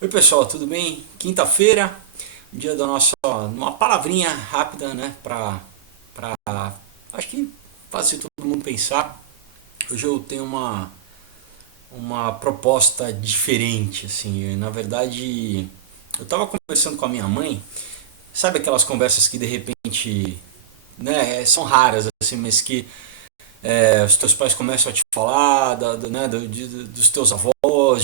Oi pessoal, tudo bem? Quinta-feira, dia da nossa, uma palavrinha rápida, né, pra, acho que fazer todo mundo pensar. Hoje eu tenho uma proposta diferente, assim, na verdade, eu tava conversando com a minha mãe, sabe aquelas conversas que de repente, né, são raras, assim, mas que os teus pais começam a te falar né, dos teus avós,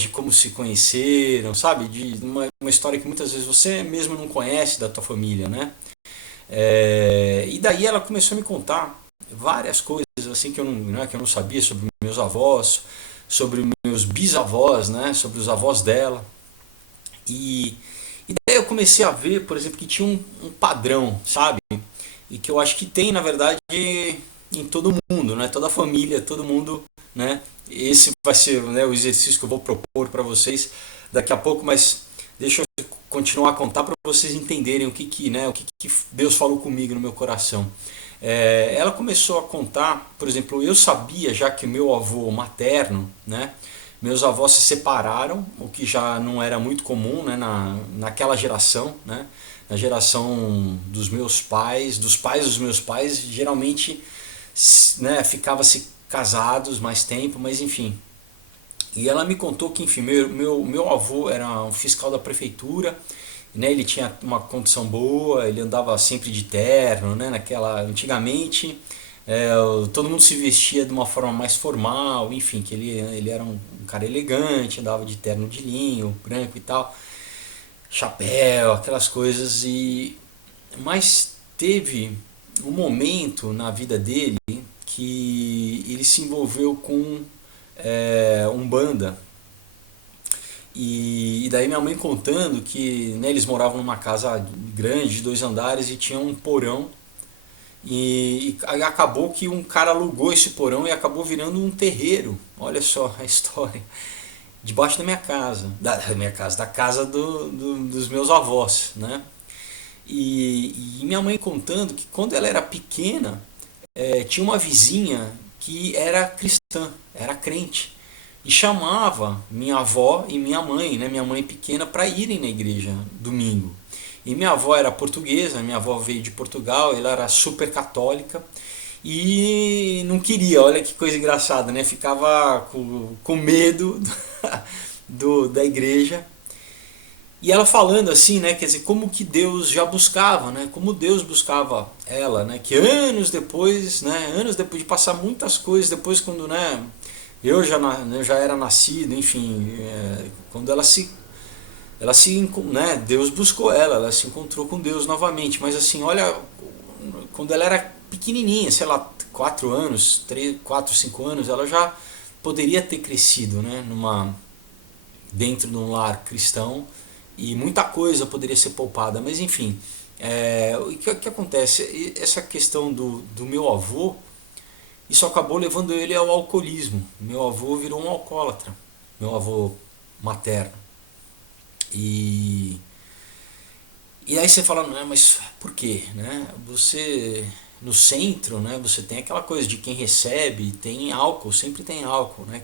de como se conheceram, sabe? De uma história que muitas vezes você mesmo não conhece da tua família, né? E daí ela começou a me contar várias coisas assim que eu não, né, que eu não sabia sobre meus avós, sobre meus bisavós, né? Sobre os avós dela. E, e daí eu comecei a ver, por exemplo, que tinha um padrão, sabe? E que eu acho que tem, na verdade, em todo mundo, né? Toda a família, todo mundo, né? Esse vai ser, né, o exercício que eu vou propor para vocês daqui a pouco, mas deixa eu continuar a contar para vocês entenderem né, o que Deus falou comigo no meu coração. Ela começou a contar, por exemplo, eu sabia já que o meu avô materno, né, meus avós se separaram, o que já não era muito comum, né, naquela geração, né, na geração dos pais dos meus pais, geralmente, né, ficava-se casados mais tempo, mas enfim. E ela me contou que, enfim, meu avô era um fiscal da prefeitura, né, ele tinha uma condição boa, ele andava sempre de terno, né, antigamente é, todo mundo se vestia de uma forma mais formal, enfim, que ele era um cara elegante, andava de terno de linho, branco e tal, chapéu, aquelas coisas. Mas teve um momento na vida dele que ele se envolveu com Umbanda. E daí minha mãe contando que, né, eles moravam numa casa grande de 2 andares e tinha um porão. E acabou que um cara alugou esse porão e acabou virando um terreiro. Olha só a história. Debaixo da minha casa. Da minha casa, da casa dos meus avós, né? E minha mãe contando que quando ela era pequena, tinha uma vizinha que era cristã, era crente. E chamava minha avó e minha mãe, né, minha mãe pequena, para irem na igreja domingo. E minha avó era portuguesa, minha avó veio de Portugal, ela era super católica e não queria, olha que coisa engraçada, né? Ficava com medo da igreja. E ela falando assim, né, quer dizer, como que Deus já buscava, né? Como Deus buscava ela, né? Que anos depois de passar muitas coisas, depois quando, né, eu já era nascido, enfim, quando né, Deus buscou ela se encontrou com Deus novamente, mas assim, olha, quando ela era pequenininha, sei lá, 4 anos, 3, 4, 5 anos, ela já poderia ter crescido, né, dentro de um lar cristão e muita coisa poderia ser poupada, mas enfim, o que acontece? Essa questão do meu avô, isso acabou levando ele ao alcoolismo. Meu avô virou um alcoólatra, meu avô materno. E, e aí você fala, não, mas por quê? Né? Você, no centro, né, você tem aquela coisa de quem recebe, tem álcool, sempre tem álcool. Né?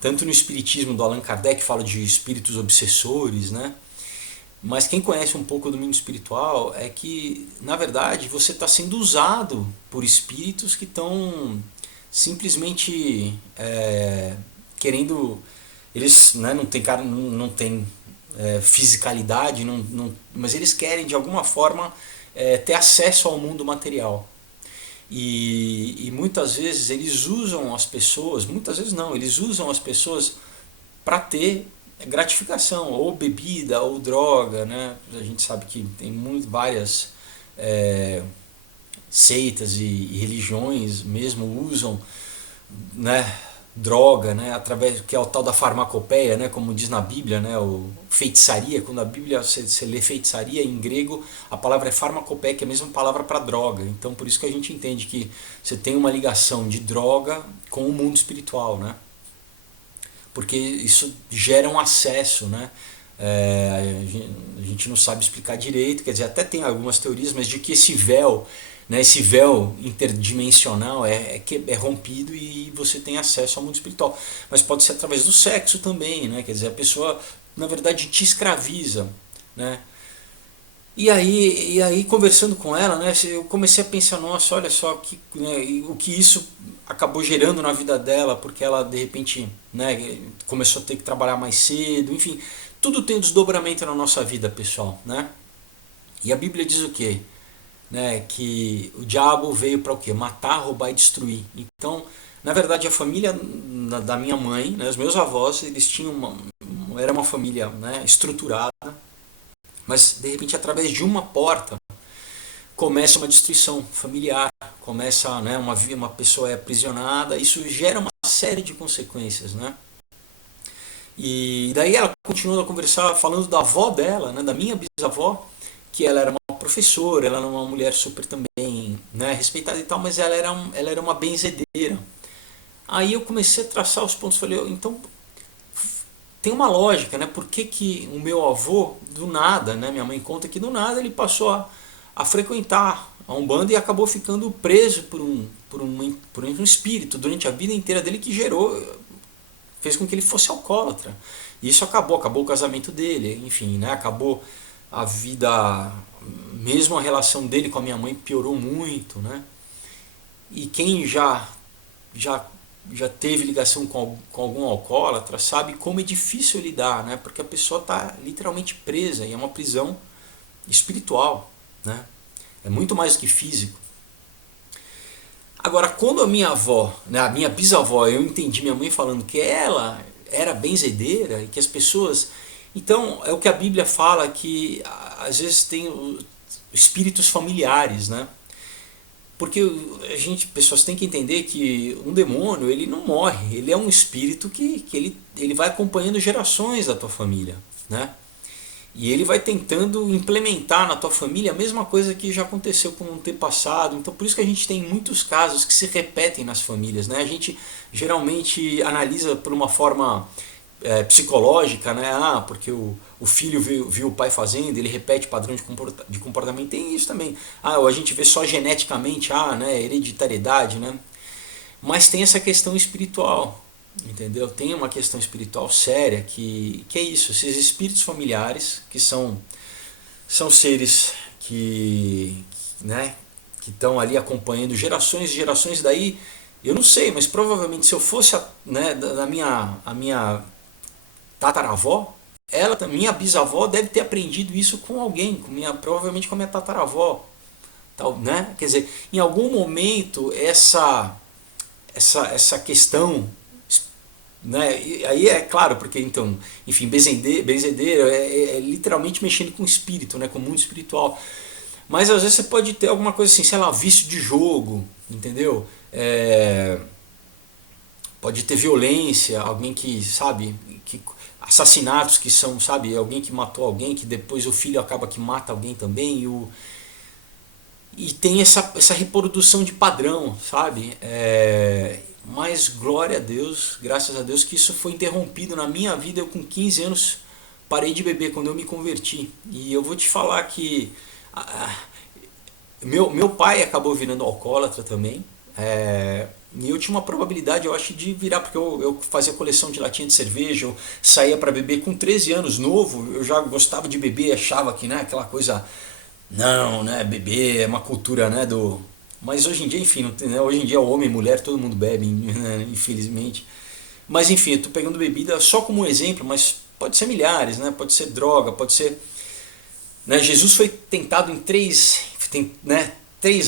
Tanto no espiritismo do Allan Kardec fala de espíritos obsessores, né? Mas quem conhece um pouco do mundo espiritual é que, na verdade, você está sendo usado por espíritos que estão simplesmente querendo. Eles, né, não tem cara, não tem fisicalidade, mas eles querem de alguma forma ter acesso ao mundo material. E muitas vezes eles usam as pessoas, muitas vezes não, eles usam as pessoas para ter gratificação, ou bebida, ou droga, né? A gente sabe que tem várias é, seitas e religiões mesmo usam, né, droga, né, através que é o tal da farmacopeia, né, como diz na Bíblia, né, o feitiçaria. Quando a Bíblia você lê feitiçaria em grego, a palavra é farmacopeia, que é a mesma palavra para droga. Então por isso que a gente entende que você tem uma ligação de droga com o mundo espiritual, né? Porque isso gera um acesso, né? A gente não sabe explicar direito, quer dizer, até tem algumas teorias, mas de que esse véu, né, esse véu interdimensional é rompido e você tem acesso ao mundo espiritual. Mas pode ser através do sexo também, né? Quer dizer, a pessoa na verdade te escraviza, né? E aí conversando com ela, né, eu comecei a pensar, nossa, olha só né, o que isso acabou gerando na vida dela, porque ela de repente, né, começou a ter que trabalhar mais cedo, enfim, tudo tem um desdobramento na nossa vida, pessoal, né? E a Bíblia diz o quê? Né, que o diabo veio para o quê? Matar, roubar e destruir. Então, na verdade, a família da minha mãe, né, os meus avós, eles tinham era uma família, né, estruturada, mas de repente através de uma porta começa uma destruição familiar, começa, né, uma pessoa é aprisionada, isso gera uma série de consequências, né? E daí ela continuou a conversar falando da avó dela, né, da minha bisavó, que ela era uma professora, ela era uma mulher super também, né, respeitada e tal, mas ela era uma benzedeira. Aí eu comecei a traçar os pontos, falei, então tem uma lógica, né? Por que, que o meu avô, do nada, né? Minha mãe conta que do nada ele passou a frequentar a Umbanda e acabou ficando preso por um espírito durante a vida inteira dele que fez com que ele fosse alcoólatra. E isso acabou o casamento dele, enfim, né? Acabou a vida, mesmo a relação dele com a minha mãe piorou muito, né? E quem já já teve ligação com algum alcoólatra sabe como é difícil lidar, né? Porque a pessoa está literalmente presa e é uma prisão espiritual, né? É muito mais do que físico. Agora, quando a minha avó, né, a minha bisavó, eu entendi minha mãe falando que ela era benzedeira e que as pessoas... Então, é o que a Bíblia fala, que às vezes tem espíritos familiares, né? Porque pessoas têm que entender que um demônio, ele não morre, ele é um espírito que ele vai acompanhando gerações da tua família, né? E ele vai tentando implementar na tua família a mesma coisa que já aconteceu com um tempo passado. Então por isso que a gente tem muitos casos que se repetem nas famílias, né? A gente geralmente analisa por uma forma psicológica, né? Ah, porque o filho viu o pai fazendo, ele repete padrão de comportamento. Tem isso também. Ah, ou a gente vê só geneticamente, né? Hereditariedade, né? Mas tem essa questão espiritual, entendeu? Tem uma questão espiritual séria que é isso, esses espíritos familiares, que são seres né, que estão ali acompanhando gerações e gerações. Daí eu não sei, mas provavelmente se eu fosse né, a minha tataravó, minha bisavó deve ter aprendido isso com alguém, provavelmente com a minha tataravó, tal, né? Quer dizer, em algum momento essa questão, né? E aí é claro, porque então, enfim, benzedeiro é literalmente mexendo com o espírito, né? Com o mundo espiritual. Mas às vezes você pode ter alguma coisa assim, sei lá, vício de jogo, entendeu? Pode ter violência, alguém que, sabe, assassinatos que são, sabe, alguém que matou alguém, que depois o filho acaba que mata alguém também, e tem essa reprodução de padrão, sabe? Mas glória a Deus, graças a Deus que isso foi interrompido na minha vida. Eu com 15 anos parei de beber quando eu me converti. E eu vou te falar que meu pai acabou virando alcoólatra também. E eu tinha uma probabilidade, eu acho, de virar, porque eu fazia coleção de latinha de cerveja, eu saía para beber com 13 anos, novo, eu já gostava de beber, achava que, né, aquela coisa, não, né, beber é uma cultura, né, Mas hoje em dia, enfim, não tem, né, hoje em dia homem e mulher, todo mundo bebe, né, infelizmente. Mas enfim, eu tô pegando bebida só como um exemplo, mas pode ser milhares, né, pode ser droga, pode ser... Né, Jesus foi tentado em três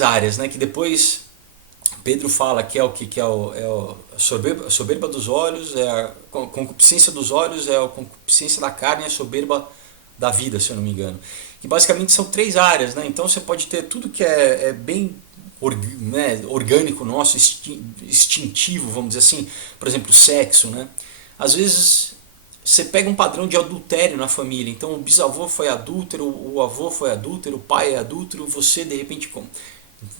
áreas, né, que depois... Pedro fala que é o que é a soberba dos olhos, é a concupiscência dos olhos, é a concupiscência da carne e a soberba da vida, se eu não me engano. Que basicamente são três áreas, né? Então você pode ter tudo que é bem né, orgânico nosso, instintivo, vamos dizer assim, por exemplo, o sexo, né? Às vezes você pega um padrão de adultério na família, então o bisavô foi adúltero, o avô foi adúltero, o pai é adúltero, você de repente...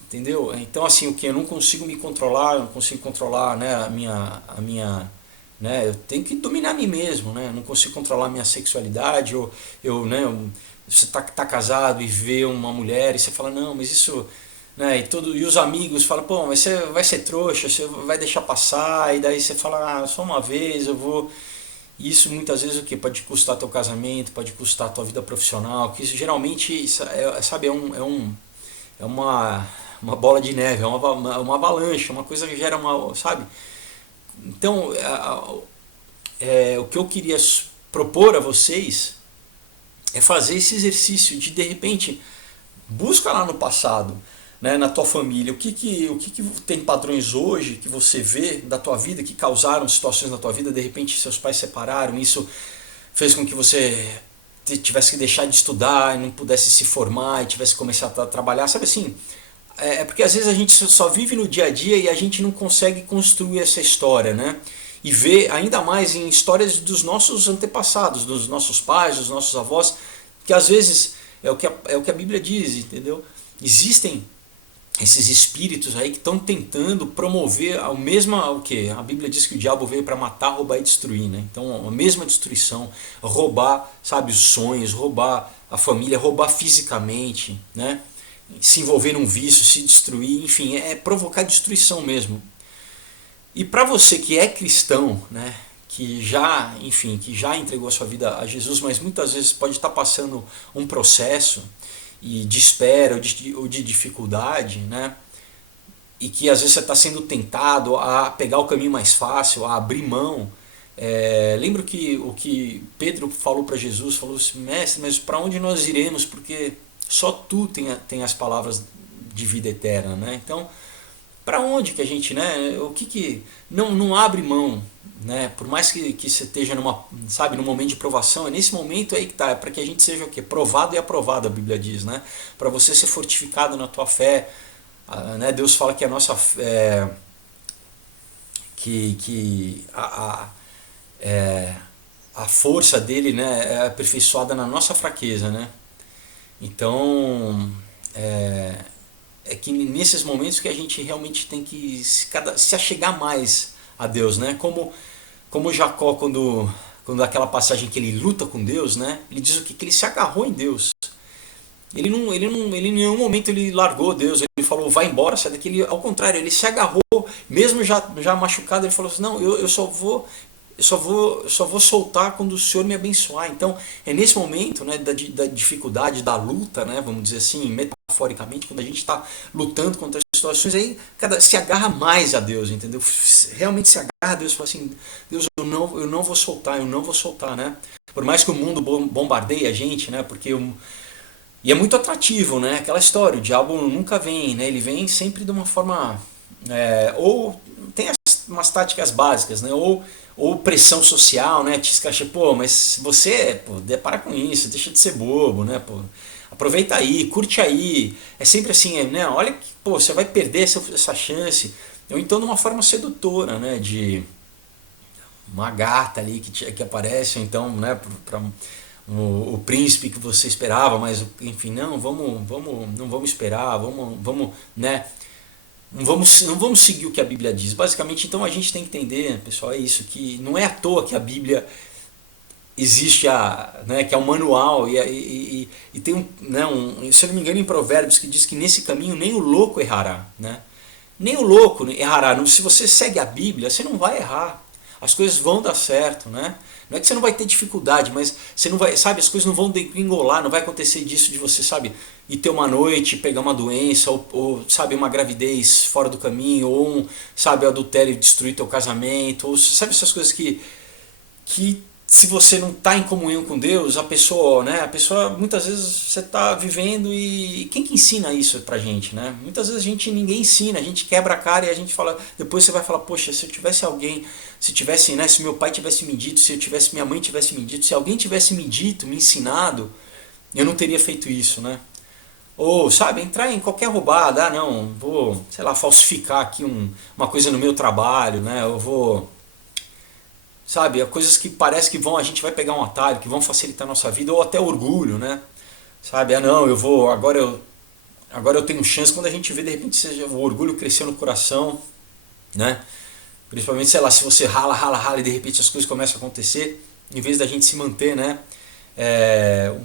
Entendeu? Então assim, o que eu não consigo me controlar, eu não consigo controlar, né, a minha, né, eu tenho que dominar a mim mesmo, né? Eu não consigo controlar a minha sexualidade, né, você tá casado e vê uma mulher e você fala, não, mas isso, né, e os amigos falam, pô, mas você vai ser trouxa, você vai deixar passar, e daí você fala, só uma vez eu vou. isso muitas vezes o que pode custar teu casamento, pode custar tua vida profissional, que isso geralmente sabe, é uma bola de neve, uma avalanche, uma coisa que gera uma, sabe? Então, o que eu queria propor a vocês é fazer esse exercício de repente, busca lá no passado, né, na tua família, o que tem padrões hoje que você vê da tua vida, que causaram situações na tua vida, de repente seus pais separaram, isso fez com que você tivesse que deixar de estudar e não pudesse se formar e tivesse que começar a trabalhar, sabe assim? Porque às vezes a gente só vive no dia a dia e a gente não consegue construir essa história, né? E ver ainda mais em histórias dos nossos antepassados, dos nossos pais, dos nossos avós, que às vezes é o que a Bíblia diz, entendeu? Existem esses espíritos aí que estão tentando promover o que a Bíblia diz que o diabo veio para matar, roubar e destruir, né? Então a mesma destruição, roubar, sabe, os sonhos, roubar a família, roubar fisicamente, né? Se envolver num vício, se destruir, enfim, é provocar destruição mesmo. E para você que é cristão, né, que já entregou a sua vida a Jesus, mas muitas vezes pode estar passando um processo de espera ou de dificuldade, né, e que às vezes você está sendo tentado a pegar o caminho mais fácil, a abrir mão. Lembro que o que Pedro falou para Jesus, falou assim, mestre, mas para onde nós iremos? Porque só tu tem as palavras de vida eterna, né? Então, para onde que a gente, né? O que não abre mão, né? Por mais que você esteja num momento de provação, é nesse momento aí que tá, é para que a gente seja o quê? Provado e aprovado, a Bíblia diz, né? Para você ser fortificado na tua fé, né? Deus fala que a nossa a força dele, né, é aperfeiçoada na nossa fraqueza, né? Então, é que nesses momentos que a gente realmente tem que se achegar mais a Deus, né? Como Jacó, quando aquela passagem que ele luta com Deus, né? Ele diz o que? Que ele se agarrou em Deus. Ele em nenhum momento ele largou Deus, ele falou, vai embora, sai daqui. Ao contrário, ele se agarrou, mesmo já machucado, ele falou assim, não, eu só vou soltar quando o Senhor me abençoar. Então, é nesse momento, né, da dificuldade, da luta, né, vamos dizer assim, metaforicamente, quando a gente está lutando contra as situações, aí se agarra mais a Deus, entendeu? Realmente se agarra a Deus e fala assim, Deus, eu não vou soltar, né? Por mais que o mundo bombardeie a gente, né, e é muito atrativo, né? Aquela história, o diabo nunca vem, né? Ele vem sempre de uma forma... ou tem umas táticas básicas, né? Ou pressão social, né? Te escracha, pô, mas você, pô, para com isso, deixa de ser bobo, né? Pô, aproveita aí, curte aí. É sempre assim, né? Olha que, pô, você vai perder essa chance. Ou então de uma forma sedutora, né? De uma gata ali que aparece, ou então, né? O príncipe que você esperava, mas enfim, não vamos esperar, vamos, né? Não vamos seguir o que a Bíblia diz. Basicamente, então a gente tem que entender, pessoal, é isso, que não é à toa que a Bíblia existe, né, que é um manual e tem se eu não me engano, em Provérbios que diz que nesse caminho nem o louco errará, né? Nem o louco errará. Se você segue a Bíblia, você não vai errar. As coisas vão dar certo, né? Não é que você não vai ter dificuldade, mas você não vai, sabe, as coisas não vão degringolar, não vai acontecer disso de você, sabe, ir ter uma noite, pegar uma doença, ou sabe, uma gravidez fora do caminho, ou sabe, adultério e destruir teu casamento, ou sabe essas coisas que se você não está em comunhão com Deus, a pessoa, muitas vezes você está vivendo e quem que ensina isso pra gente, né? Muitas vezes ninguém ensina, a gente quebra a cara e a gente fala, depois você vai falar, poxa, se eu tivesse alguém, se meu pai tivesse me dito, se minha mãe tivesse me dito, se alguém tivesse me dito, me ensinado, eu não teria feito isso, né? Ou, sabe, entrar em qualquer roubada, não, vou, sei lá, falsificar aqui uma coisa no meu trabalho, né? Eu vou... Sabe, coisas que parece que a gente vai pegar um atalho, que vão facilitar a nossa vida, ou até orgulho, né? Sabe, não, agora eu tenho chance, quando a gente vê, de repente, o orgulho cresceu no coração, né? Principalmente, sei lá, se você rala e de repente as coisas começam a acontecer, em vez da gente se manter, né,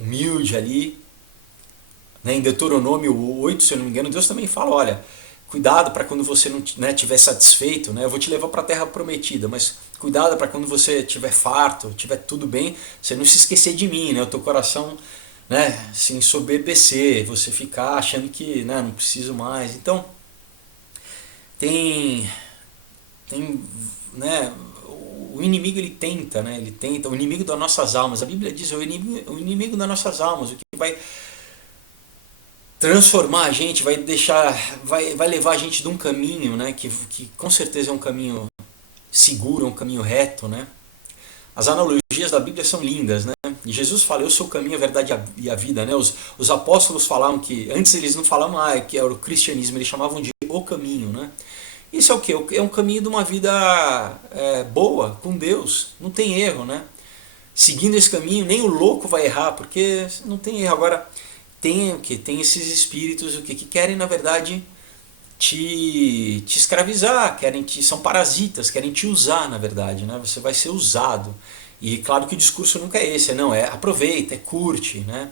humilde ali, né? Em Deuteronômio 8, se eu não me engano, Deus também fala, olha, cuidado para quando você não, né, estiver satisfeito, né, eu vou te levar para a terra prometida, mas Cuidado para quando você estiver farto, estiver tudo bem, você não se esquecer de mim, né? O teu coração, né, se ensoberbecer, você ficar achando que, né, não preciso mais. Então, tem, tem, né, o inimigo ele tenta, né? Ele tenta, o inimigo das nossas almas. A Bíblia diz o inimigo das nossas almas, o que vai transformar a gente, vai deixar, vai levar a gente de um caminho, né, que com certeza é um caminho seguro, é um caminho reto, né? As analogias da Bíblia são lindas, né? E Jesus fala, eu sou o caminho, a verdade e a vida, né? Os apóstolos falavam que, antes eles não falavam que era o cristianismo, eles chamavam de o caminho, né? Isso é o quê? É um caminho de uma vida boa, com Deus, não tem erro, né? Seguindo esse caminho, nem o louco vai errar, porque não tem erro. Agora, tem o que? Tem esses espíritos o que querem, na verdade, te escravizar, são parasitas, querem te usar, na verdade, né? Você vai ser usado. E claro que o discurso nunca é esse, não, é aproveita, é curte, né?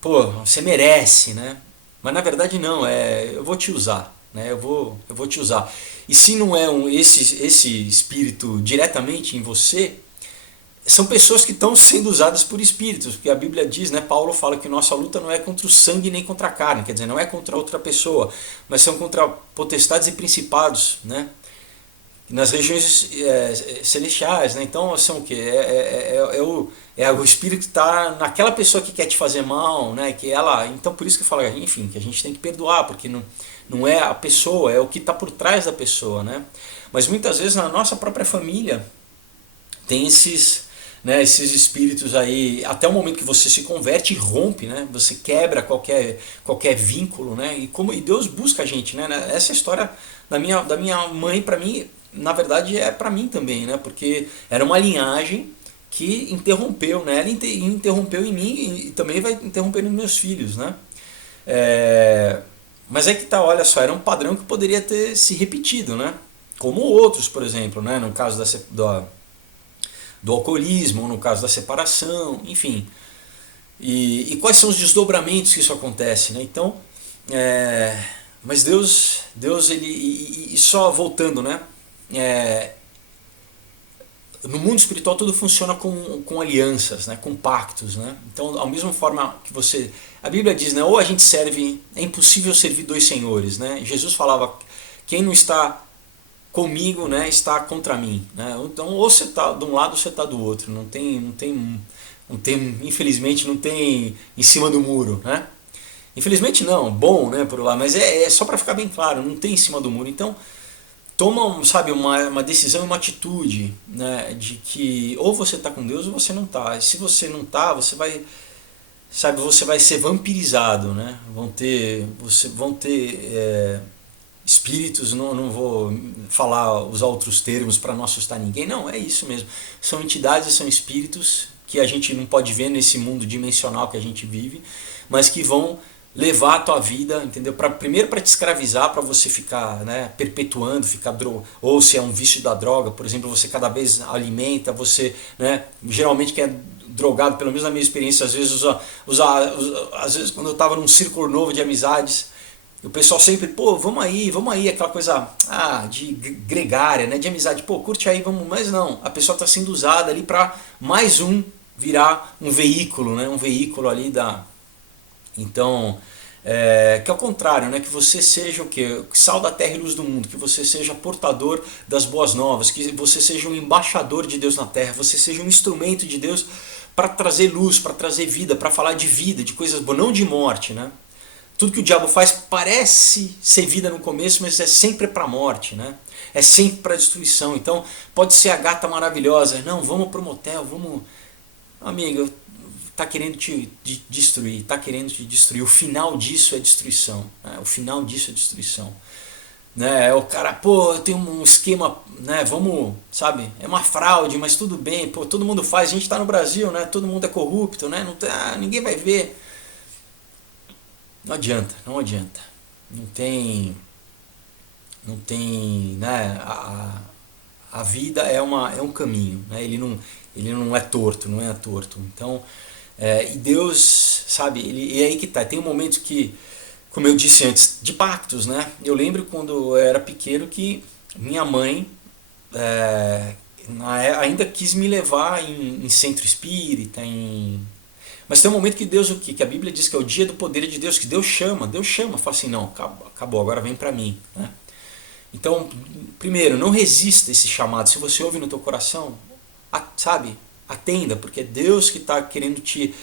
Pô, você merece, né? Mas na verdade não, eu vou te usar, né? Eu vou te usar. E se não é esse espírito diretamente em você, são pessoas que estão sendo usadas por espíritos, porque a Bíblia diz, né, Paulo fala que nossa luta não é contra o sangue nem contra a carne, quer dizer, não é contra outra pessoa, mas são contra potestades e principados, né, nas regiões celestiais, né, então são o que? O espírito que está naquela pessoa que quer te fazer mal, né, que ela, então por isso que fala, enfim, que a gente tem que perdoar, porque não é a pessoa, é o que está por trás da pessoa, né, mas muitas vezes na nossa própria família tem esses espíritos aí, até o momento que você se converte e rompe, né? Você quebra qualquer vínculo, né? E Deus busca a gente, né? Essa história da minha mãe, para mim, na verdade é para mim também, né? Porque era uma linhagem que interrompeu, né? Ela interrompeu em mim e também vai interromper nos meus filhos, né? Mas é que tá, olha só, era um padrão que poderia ter se repetido, né? Como outros, por exemplo, né? No caso do alcoolismo, ou no caso da separação, enfim. E quais são os desdobramentos que isso acontece, né? Então, mas Deus ele e só voltando, né? No mundo espiritual tudo funciona com alianças, né? Com pactos, né? Então, da mesma forma que a Bíblia diz, né? Ou a gente serve, é impossível servir dois senhores, né? Jesus falava, quem não está comigo, né, está contra mim, né? Então ou você está de um lado ou você está do outro, infelizmente não tem em cima do muro, né? Infelizmente não, bom, né, por lá, mas é só para ficar bem claro, não tem em cima do muro. Então toma, sabe, uma decisão, uma atitude, né, de que ou você está com Deus ou você não está. Se você não está, você vai ser vampirizado, né? Vão ter espíritos, não vou usar outros termos para não assustar ninguém, não, é isso mesmo. São entidades, são espíritos que a gente não pode ver nesse mundo dimensional que a gente vive, mas que vão levar a tua vida, entendeu? Primeiro para te escravizar, para você ficar, né, perpetuando, ou se é um vício da droga, por exemplo, você cada vez alimenta, você, né, geralmente que é drogado, pelo menos na minha experiência, às vezes às vezes quando eu estava num círculo novo de amizades, o pessoal sempre, pô, vamos aí, aquela coisa de gregária, né, de amizade, pô, curte aí, vamos, mas não, a pessoa está sendo usada ali para virar um veículo, né, um veículo ali então, que é o contrário, né, que você seja o quê? Sal da terra e luz do mundo, que você seja portador das boas novas, que você seja um embaixador de Deus na terra, você seja um instrumento de Deus para trazer luz, para trazer vida, para falar de vida, de coisas boas, não de morte, né? Tudo que o diabo faz parece ser vida no começo, mas é sempre para a morte, né? É sempre para a destruição. Então pode ser a gata maravilhosa, não, vamos pro motel, vamos... Amigo, tá querendo te destruir, tá querendo te destruir. O final disso é destruição, né? O final disso é destruição. Né? O cara, pô, eu tenho um esquema, né? Vamos, sabe? É uma fraude, mas tudo bem, pô, todo mundo faz, a gente tá no Brasil, né? Todo mundo é corrupto, né? Ninguém vai ver. Não adianta, não adianta. Não tem, né? A vida é um caminho, né? Ele não é torto, não é torto. Então, e Deus, sabe? E aí que tá. Tem um momento que, como eu disse antes, de pactos, né? Eu lembro quando eu era pequeno que minha mãe, ainda quis me levar em centro espírita, mas tem um momento que Deus o quê? Que a Bíblia diz que é o dia do poder de Deus, que Deus chama, fala assim, não, acabou, agora vem para mim, né? Então, primeiro, não resista a esse chamado. Se você ouve no teu coração, sabe, atenda, porque é Deus que está querendo te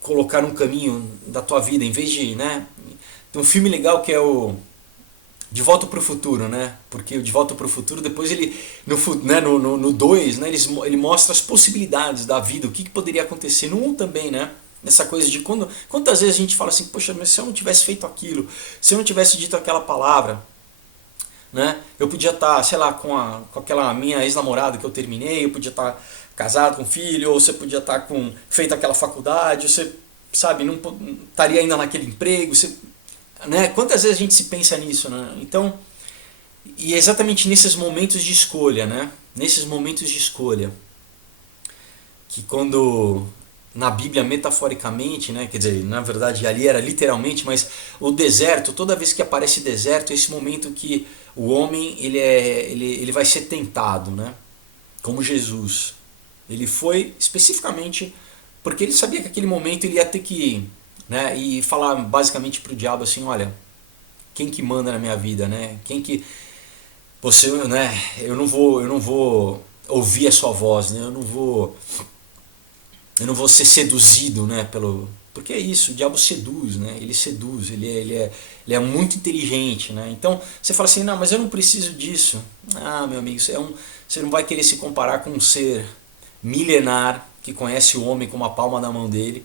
colocar num caminho da tua vida, em vez de, né? Tem um filme legal que é o De Volta para o Futuro, né? Porque o De Volta para o Futuro, depois ele, no 2, né, ele mostra as possibilidades da vida, o que poderia acontecer. No 1 também, né? Essa coisa de quantas vezes a gente fala assim, poxa, mas se eu não tivesse feito aquilo, se eu não tivesse dito aquela palavra, né? Eu podia estar, sei lá, com aquela minha ex-namorada que eu terminei, eu podia estar casado com filho, ou você podia estar feito aquela faculdade, você, sabe, não estaria ainda naquele emprego, você, né? Quantas vezes a gente se pensa nisso, né? Então, e é exatamente nesses momentos de escolha, né? Nesses momentos de escolha, que quando na Bíblia metaforicamente, né? Quer dizer, na verdade ali era literalmente, mas o deserto, toda vez que aparece deserto, é esse momento que o homem ele vai ser tentado, né? Como Jesus. Ele foi especificamente porque ele sabia que aquele momento ele ia ter que, né, e falar basicamente para o diabo assim, olha, quem que manda na minha vida, né? Quem que você, né? Eu não vou ouvir a sua voz, né? Eu não vou ser seduzido, né? Porque é isso, o diabo seduz, né? Ele seduz, ele é muito inteligente, né? Então você fala assim, não, mas eu não preciso disso. Ah, meu amigo, você não vai querer se comparar com um ser milenar que conhece o homem como a palma da mão dele.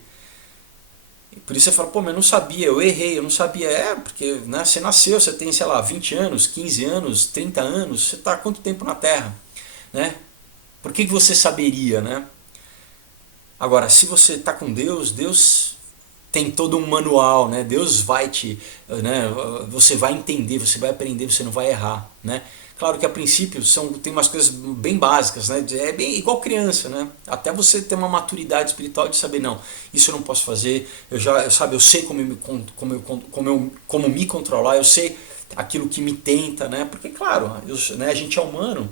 E por isso você fala, pô, mas eu não sabia, eu errei, eu não sabia. É, porque, né, você nasceu, você tem, sei lá, 20 anos, 15 anos, 30 anos, você está há quanto tempo na Terra, né? Por que você saberia, né? Agora, se você está com Deus, Deus tem todo um manual, né? Deus vai né? Você vai entender, você vai aprender, você não vai errar, né? Claro que a princípio tem umas coisas bem básicas, né? É bem igual criança, né? Até você ter uma maturidade espiritual de saber, não, isso eu não posso fazer, eu sei como me controlar, eu sei aquilo que me tenta, né? Porque claro, né, a gente é humano,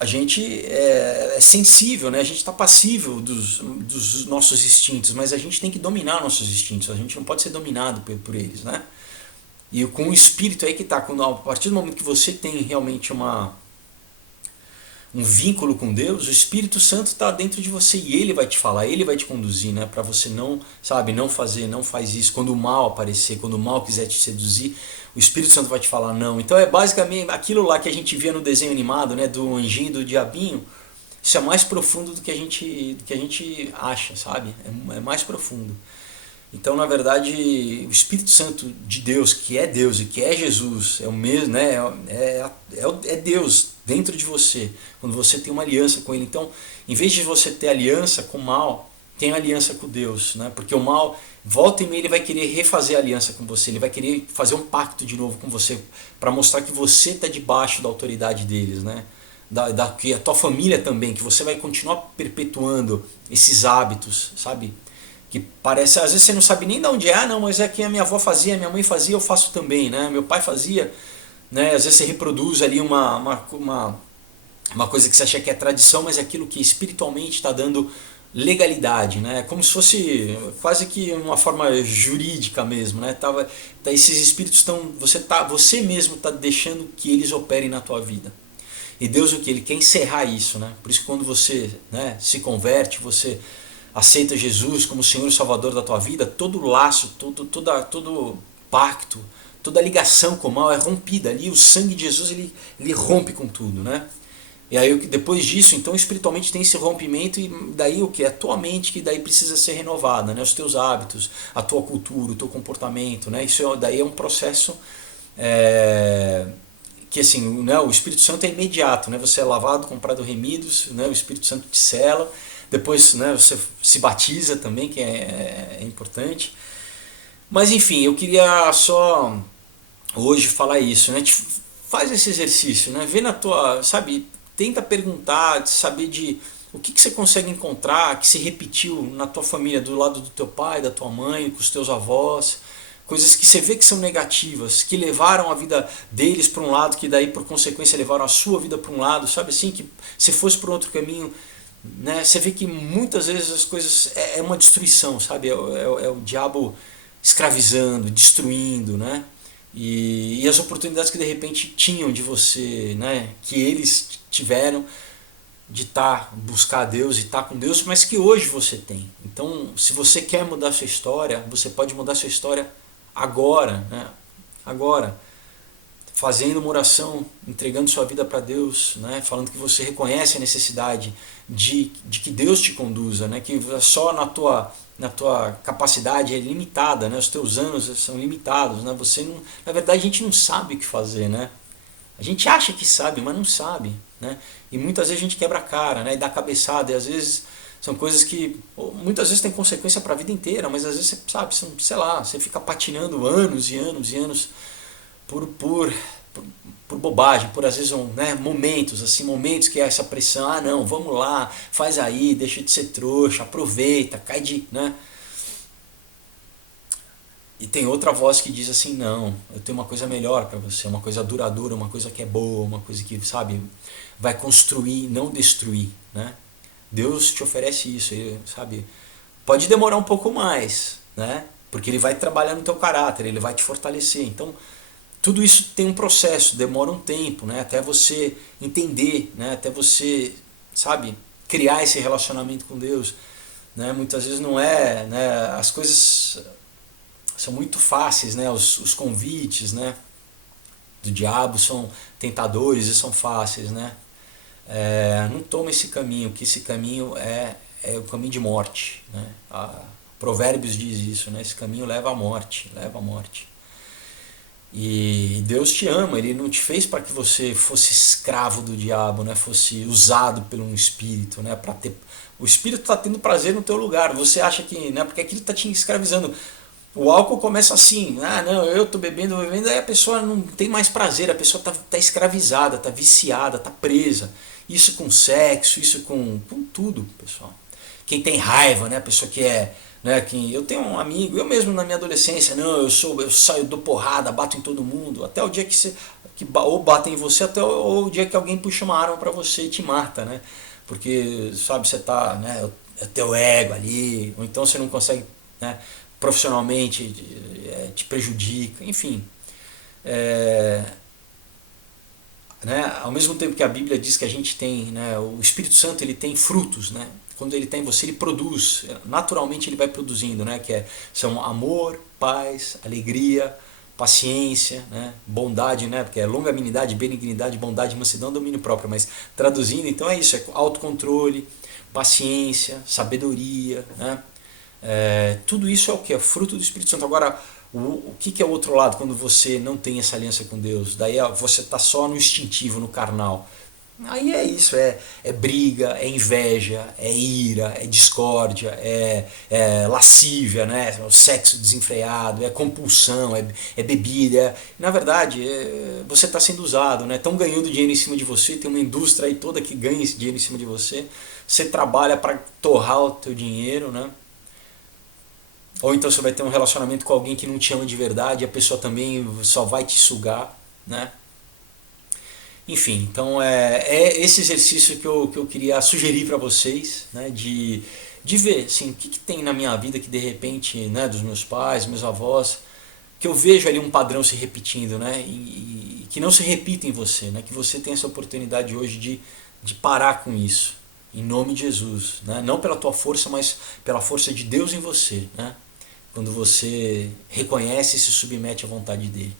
a gente é sensível, né? A gente está passível dos nossos instintos, mas a gente tem que dominar nossos instintos, a gente não pode ser dominado por eles, né? E com o espírito aí que está, a partir do momento que você tem realmente um vínculo com Deus, o Espírito Santo está dentro de você e ele vai te falar, ele vai te conduzir, né? Para você não, sabe, não faz isso. Quando o mal aparecer, quando o mal quiser te seduzir, o Espírito Santo vai te falar não. Então é basicamente aquilo lá que a gente via no desenho animado, né? Do anjinho e do diabinho. Isso é mais profundo do que a gente acha, sabe? É mais profundo. Então, na verdade, o Espírito Santo de Deus, que é Deus e que é Jesus, é o mesmo, né? É Deus dentro de você, quando você tem uma aliança com Ele. Então, em vez de você ter aliança com o mal, tem aliança com Deus, né? Porque o mal, volta e meia, ele vai querer refazer a aliança com você, ele vai querer fazer um pacto de novo com você, para mostrar que você está debaixo da autoridade deles, né? Que a tua família também, que você vai continuar perpetuando esses hábitos, sabe? Que parece, às vezes você não sabe nem de onde é, não, mas é que a minha avó fazia, minha mãe fazia, eu faço também, né? Meu pai fazia, né? Às vezes você reproduz ali uma coisa que você acha que é tradição, mas é aquilo que espiritualmente está dando legalidade, né? Como se fosse quase que uma forma jurídica mesmo, né? Esses espíritos estão, você mesmo está deixando que eles operem na tua vida. E Deus o que? Ele quer encerrar isso, né? Por isso que quando você, né, se converte, você aceita Jesus como Senhor e Salvador da tua vida, todo laço, todo pacto, toda ligação com o mal é rompida ali, o sangue de Jesus ele rompe com tudo, né? E aí depois disso, então espiritualmente tem esse rompimento e daí o que? É a tua mente que daí precisa ser renovada, né? Os teus hábitos, a tua cultura, o teu comportamento, né? Isso daí é um processo que assim, né? O Espírito Santo é imediato, né? Você é lavado, comprado, remidos, né? O Espírito Santo te sela. Depois, né, você se batiza também, que é importante. Mas enfim, eu queria só hoje falar isso, né? Faz esse exercício, né? Vê na tua, sabe, tenta perguntar, saber o que você consegue encontrar que se repetiu na tua família, do lado do teu pai, da tua mãe, com os teus avós, coisas que você vê que são negativas, que levaram a vida deles para um lado, que daí por consequência levaram a sua vida para um lado, sabe assim, que se fosse por outro caminho, né, você vê que muitas vezes as coisas é uma destruição, sabe, é o diabo escravizando, destruindo, né, e as oportunidades que de repente tinham de você, né, que eles tiveram de buscar Deus e estar com Deus, mas que hoje você tem. Então, se você quer mudar sua história, você pode mudar sua história agora, né? Agora, fazendo uma oração, entregando sua vida para Deus, né? Falando que você reconhece a necessidade de que Deus te conduza, né? Que só na tua capacidade é limitada, né? Os teus anos são limitados, né? Você não, na verdade a gente não sabe o que fazer, né? A gente acha que sabe, mas não sabe, né? E muitas vezes a gente quebra a cara, né? E dá cabeçada, e às vezes são coisas que muitas vezes tem consequência para a vida inteira, mas às vezes você sabe, sei lá, você fica patinando anos e anos e anos por, por, por bobagem, por às vezes né, momentos, assim, momentos que é essa pressão, ah não, vamos lá, faz aí, deixa de ser trouxa, aproveita, cai de, né? E tem outra voz que diz assim, não, eu tenho uma coisa melhor para você, uma coisa duradoura, uma coisa que é boa, uma coisa que, sabe, vai construir, não destruir, né? Deus te oferece isso, sabe? Pode demorar um pouco mais, né? Porque ele vai trabalhar no teu caráter, ele vai te fortalecer. Então, tudo isso tem um processo, demora um tempo, né? Até você entender, né? Até você, sabe, criar esse relacionamento com Deus, né? Muitas vezes não é, né? As coisas são muito fáceis, né? Os convites, né? Do diabo são tentadores e são fáceis, né? Não toma esse caminho, que esse caminho é o caminho de morte, né? Provérbios diz isso, né? Esse caminho leva à morte, leva à morte. E Deus te ama, Ele não te fez para que você fosse escravo do diabo, né? Fosse usado por um espírito, né? O espírito está tendo prazer no teu lugar. Você acha que, né? Porque aquilo está te escravizando. O álcool começa assim, ah não, eu tô bebendo, aí a pessoa não tem mais prazer, a pessoa tá escravizada, tá viciada, tá presa. Isso com sexo, isso com tudo, pessoal. Quem tem raiva, né, a pessoa que né, eu tenho um amigo, eu mesmo na minha adolescência, não, eu saio, dou porrada, bato em todo mundo, até o dia ou batem em você, até o dia que alguém puxa uma arma para você e te mata, né? Porque, sabe, você tá, né, é teu ego ali, ou então você não consegue, né, profissionalmente te prejudica, enfim. Né, ao mesmo tempo que a Bíblia diz que a gente tem, né, o Espírito Santo ele tem frutos, né? Quando ele está em você, ele produz, naturalmente ele vai produzindo, né? São amor, paz, alegria, paciência, né? Bondade, né? Porque é longanimidade, benignidade, bondade, mansidão, domínio próprio, mas traduzindo, então é isso, é autocontrole, paciência, sabedoria, né? Tudo isso é o que? É fruto do Espírito Santo. Agora, o que é o outro lado quando você não tem essa aliança com Deus? Daí você está só no instintivo, no carnal. Aí é isso, é briga, é inveja, é ira, é discórdia, é lascívia, né? O sexo desenfreado, é compulsão, é bebida. Na verdade, você está sendo usado, né? Estão ganhando dinheiro em cima de você, tem uma indústria aí toda que ganha esse dinheiro em cima de você. Você trabalha para torrar o teu dinheiro, né? Ou então você vai ter um relacionamento com alguém que não te ama de verdade e a pessoa também só vai te sugar, né? Enfim, então é esse exercício que eu queria sugerir para vocês, né? De ver assim, o que tem na minha vida que de repente, né, dos meus pais, meus avós, que eu vejo ali um padrão se repetindo, né? E que não se repita em você, né? Que você tem essa oportunidade hoje de parar com isso, em nome de Jesus, né? Não pela tua força, mas pela força de Deus em você, né? Quando você reconhece e se submete à vontade dele.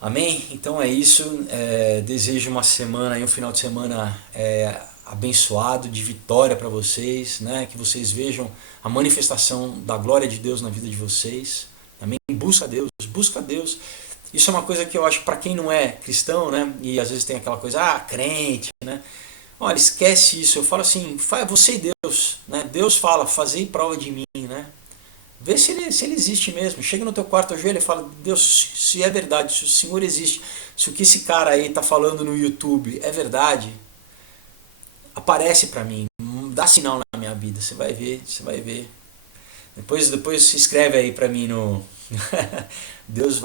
Amém? Então é isso. Desejo uma semana, um final de semana abençoado, de vitória para vocês, né? Que vocês vejam a manifestação da glória de Deus na vida de vocês. Amém? Busca Deus, busca Deus. Isso é uma coisa que eu acho para quem não é cristão, né? E às vezes tem aquela coisa, crente, né? Olha, esquece isso. Eu falo assim, você e Deus, né? Deus fala, fazei prova de mim, né? Vê se ele existe mesmo. Chega no teu quarto ajoelha e fala, Deus, se é verdade, se o Senhor existe, se o que esse cara aí está falando no YouTube é verdade, aparece para mim, dá sinal na minha vida, você vai ver, você vai ver. Depois se escreve aí para mim no Deus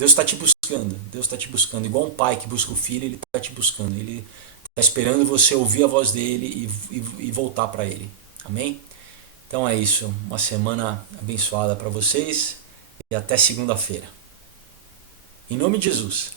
está te buscando. Deus está te buscando, igual um pai que busca o filho, ele está te buscando. Ele está esperando você ouvir a voz dele e voltar para ele. Amém? Então é isso. Uma semana abençoada para vocês e até segunda-feira. Em nome de Jesus.